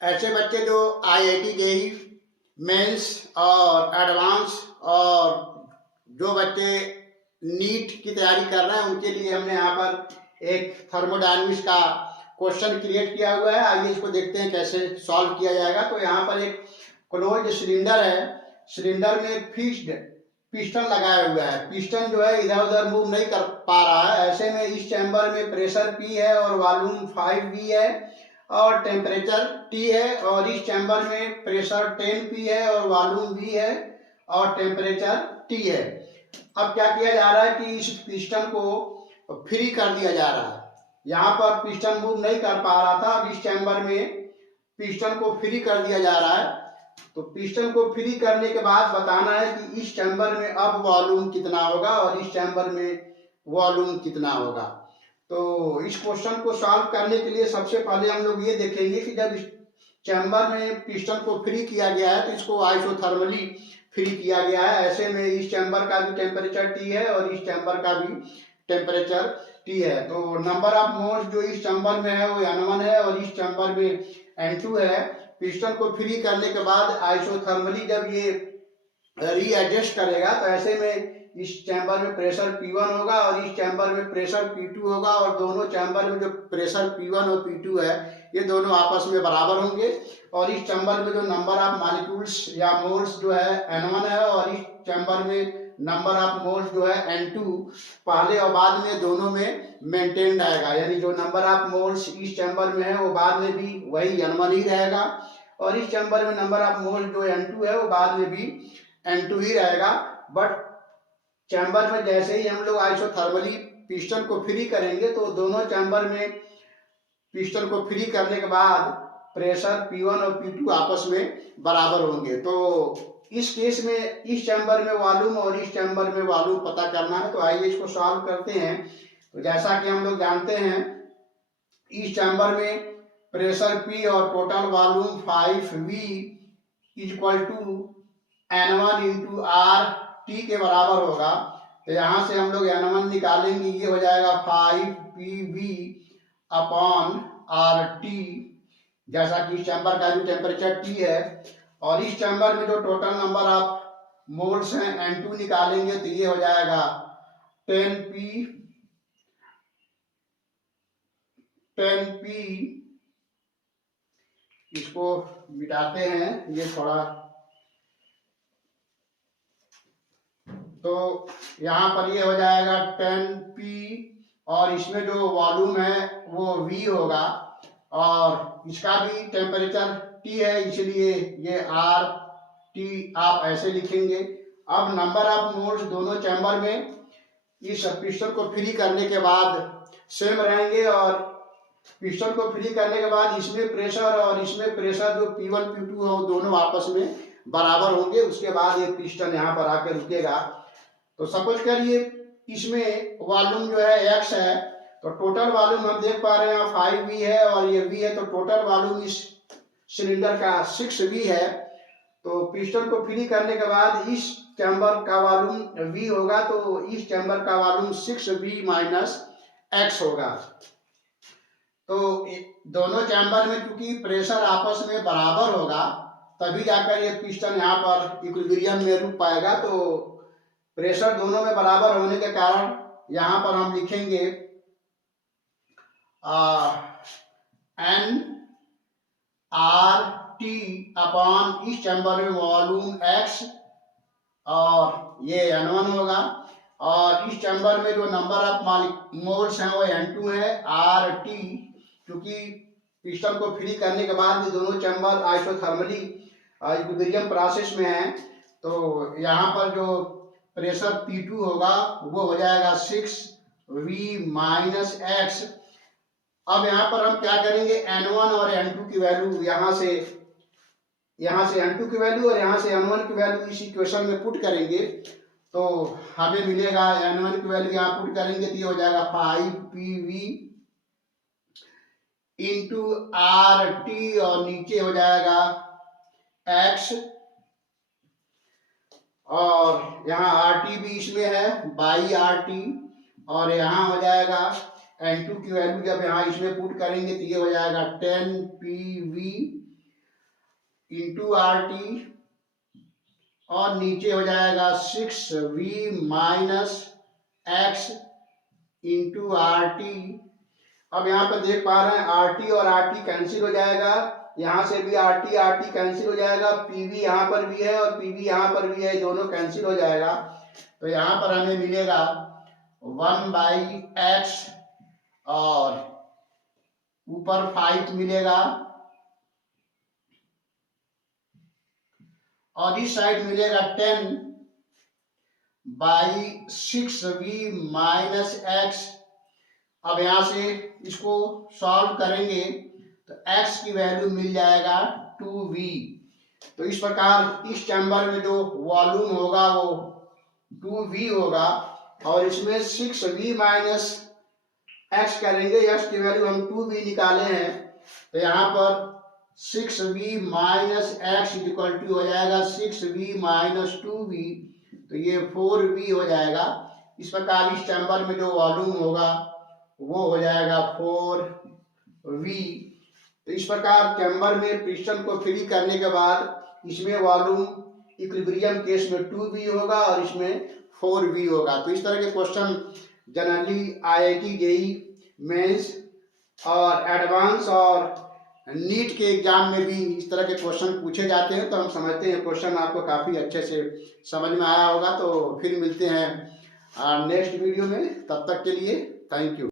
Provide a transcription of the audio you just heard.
ऐसे बच्चे जो IIT जेईई मेंस और एडवांस और जो बच्चे नीट की तैयारी कर रहे हैं उनके लिए हमने यहाँ पर एक थर्मोडायनेमिक्स का क्वेश्चन क्रिएट किया हुआ है। आइए इसको देखते हैं कैसे सॉल्व किया जाएगा। तो यहाँ पर एक क्लोज सिलेंडर है, सिलेंडर में एक फिक्स्ड पिस्टन लगाया हुआ है। पिस्टन जो है इधर उधर मूव नहीं कर पा रहा है। ऐसे में इस चैम्बर में प्रेशर P है और वॉल्यूम 5V है और टेम्परेचर T है, और इस चैम्बर में प्रेशर 10P है और वॉल्यूम V है और टेम्परेचर T है। अब क्या किया जा रहा है कि इस पिस्टन को फ्री कर दिया जा रहा है। यहाँ पर पिस्टन मूव नहीं कर पा रहा था, अब इस चैम्बर में पिस्टन को फ्री कर दिया जा रहा है। तो पिस्टन को फ्री करने के बाद बताना है कि इस चैम्बर में अब वॉल्यूम कितना होगा और इस चैम्बर में वॉल्यूम कितना होगा। तो इस क्वेश्चन को सॉल्व करने के लिए सबसे पहले हम लोग ये देखेंगे कि जब इस चैम्बर में पिस्टन को फ्री किया गया है तो इसको आइसोथर्मली फ्री किया गया है। ऐसे में इस चैम्बर का भी टेम्परेचर T है और इस चैम्बर का भी टेम्परेचर T है। तो नंबर ऑफ मोल्स जो इस चैम्बर में है वो N1 है और इस चैम्बर में N2 है। पिस्टन को फ्री करने के बाद आइसोथर्मली जब ये रीएडजस्ट करेगा तो ऐसे में इस चैम्बर में प्रेशर P1 होगा और इस चैम्बर में प्रेशर P2 होगा, और दोनों चैम्बर में जो प्रेशर P1 और P2 है ये दोनों आपस में बराबर होंगे। और इस चैम्बर में जो नंबर ऑफ मॉलिक्यूल्स या मोल्स जो है N1 है और इस चैम्बर में नंबर ऑफ मोल्स जो है N2 पहले और बाद में दोनों में मेंटेन रहेगा। यानी जो नंबर ऑफ मोल्स इस चैम्बर में है वो बाद में भी वही N1 ही रहेगा, और इस चैम्बर में नंबर ऑफ मोल्स जो N2 है वो बाद में भी N2 ही रहेगा। बट चैम्बर में जैसे ही हम लोग आइसोथर्मली पिस्टन को फ्री करेंगे तो दोनों चैम्बर में पिस्टन को फ्री करने के बाद प्रेशर P1 और P2 आपस में बराबर होंगे। तो इस केस में इस चैम्बर में वॉल्यूम और इस चैम्बर में वॉल्यूम पता करना है। तो आइए इसको सॉल्व करते हैं। तो जैसा कि हम लोग जानते हैं इस चैम्बर में प्रेशर P और total volume 5V equal to N1 into RT के बराबर होगा। तो यहाँ से हम लोग N1 निकालेंगे, ये हो जाएगा 5PV अपॉन RT, जैसा कि इस चैम्बर का भी टेम्परेचर T है। और इस चैम्बर में जो टोटल नंबर ऑफ मोल्स हैं N2 निकालेंगे तो ये हो जाएगा 10P इसको मिटाते हैं ये थोड़ा। तो यहाँ पर ये हो जाएगा 10P और इसमें जो वॉल्यूम है वो V होगा और इसका भी टेम्परेचर T है, इसलिए ये RT आप ऐसे लिखेंगे। अब नंबर ऑफ मोल्स दोनों चैम्बर में इस पिस्टन को फ्री करने के बाद सेम रहेंगे, और पिस्टन को फ्री करने के बाद इसमें प्रेशर और इसमें प्रेशर जो P1 P2 है वो दोनों आपस में बराबर होंगे। उसके बाद ये पिस्टन यहाँ पर आकर रुकेगा। तो सपोज करिए इसमें वॉल्यूम जो है X है, तो टोटल वॉल्यूम हम देख पा रहे हैं 5V है और ये V है, तो टोटल वॉल्यूम इस सिलेंडर का 6V है। तो पिस्टन को फ्री करने के बाद इस चैम्बर का वॉल्यूम V होगा, तो इस चैम्बर का वॉल्यूम 6V माइनस X होगा। तो दोनों चैम्बर में क्योंकि प्रेशर आपस में बराबर होगा तभी जाकर ये पिस्टन यहाँ पर इक्विलिब्रियम में रुक पाएगा। तो प्रेशर दोनों में बराबर होने के कारण यहाँ पर हम लिखेंगे NRT अपॉन इस चैम्बर में वॉल्यूम X और ये N1 होगा, और इस चैम्बर में जो नंबर ऑफ मोल्स हैं वो N2 है। RT क्योंकि पिस्टन को फ्री करने के बाद भी दोनों चैम्बर आइसोथर्मली इक्विलिब्रियम प्रोसेस में हैं, तो यहाँ पर जो प्रेशर P2 होगा वो हो जाएगा 6V माइनस X। अब यहाँ पर हम क्या करेंगे, N1 और N2 की वैल्यू यहाँ से N2 की वैल्यू और यहाँ से N1 की वैल्यू इस इक्वेशन में पुट करेंगे। तो हमें मिलेगा N1 की वैल्यू यहाँ पुट करेंगे तो ये हो जाएगा 5PV इंटू RT और नीचे हो जाएगा X, और यहाँ RT भी इसमें है बाई RT, और यहाँ हो जाएगा N2 की वैल्यू जब यहाँ इसमें पुट करेंगे तो ये हो जाएगा 10PV इंटू आर टी और नीचे हो जाएगा 6v minus x into R T. अब यहाँ पर देख पा रहे हैं आर टी और आर टी कैंसिल हो जाएगा, यहाँ से भी आर टी कैंसिल हो जाएगा, पीवी यहाँ पर भी है और पीवी यहाँ पर भी है, दोनों कैंसिल हो जाएगा। तो यहाँ पर हमें मिलेगा 1/x और ऊपर 5 मिलेगा और इस साइड मिलेगा 10/6v माइनस एक्स। अब यहां से इसको सॉल्व करेंगे तो x की वैल्यू मिल जाएगा 2v। तो इस प्रकार इस चैम्बर में जो वॉल्यूम होगा वो 2v होगा और इसमें 6v माइनस एक्स करेंगे, x की वैल्यू हम 2v निकाले हैं तो यहाँ पर 6v minus x equal to हो जाएगा 6v माइनस 2v, तो ये 4v हो जाएगा। इस प्रकार इस चैम्बर में जो वॉल्यूम होगा वो हो जाएगा 4v। तो इस प्रकार चैम्बर में पिस्टन को फ्री करने के बाद इसमें वॉल्यूम इक्विलिब्रियम केस में 2v होगा और इसमें 4v होगा। तो इस तरह के question generally IIT JEE mains और एडवांस और नीट के एग्जाम में भी इस तरह के क्वेश्चन पूछे जाते हैं। तो हम समझते हैं क्वेश्चन आपको काफ़ी अच्छे से समझ में आया होगा। तो फिर मिलते हैं नेक्स्ट वीडियो में, तब तक के लिए थैंक यू।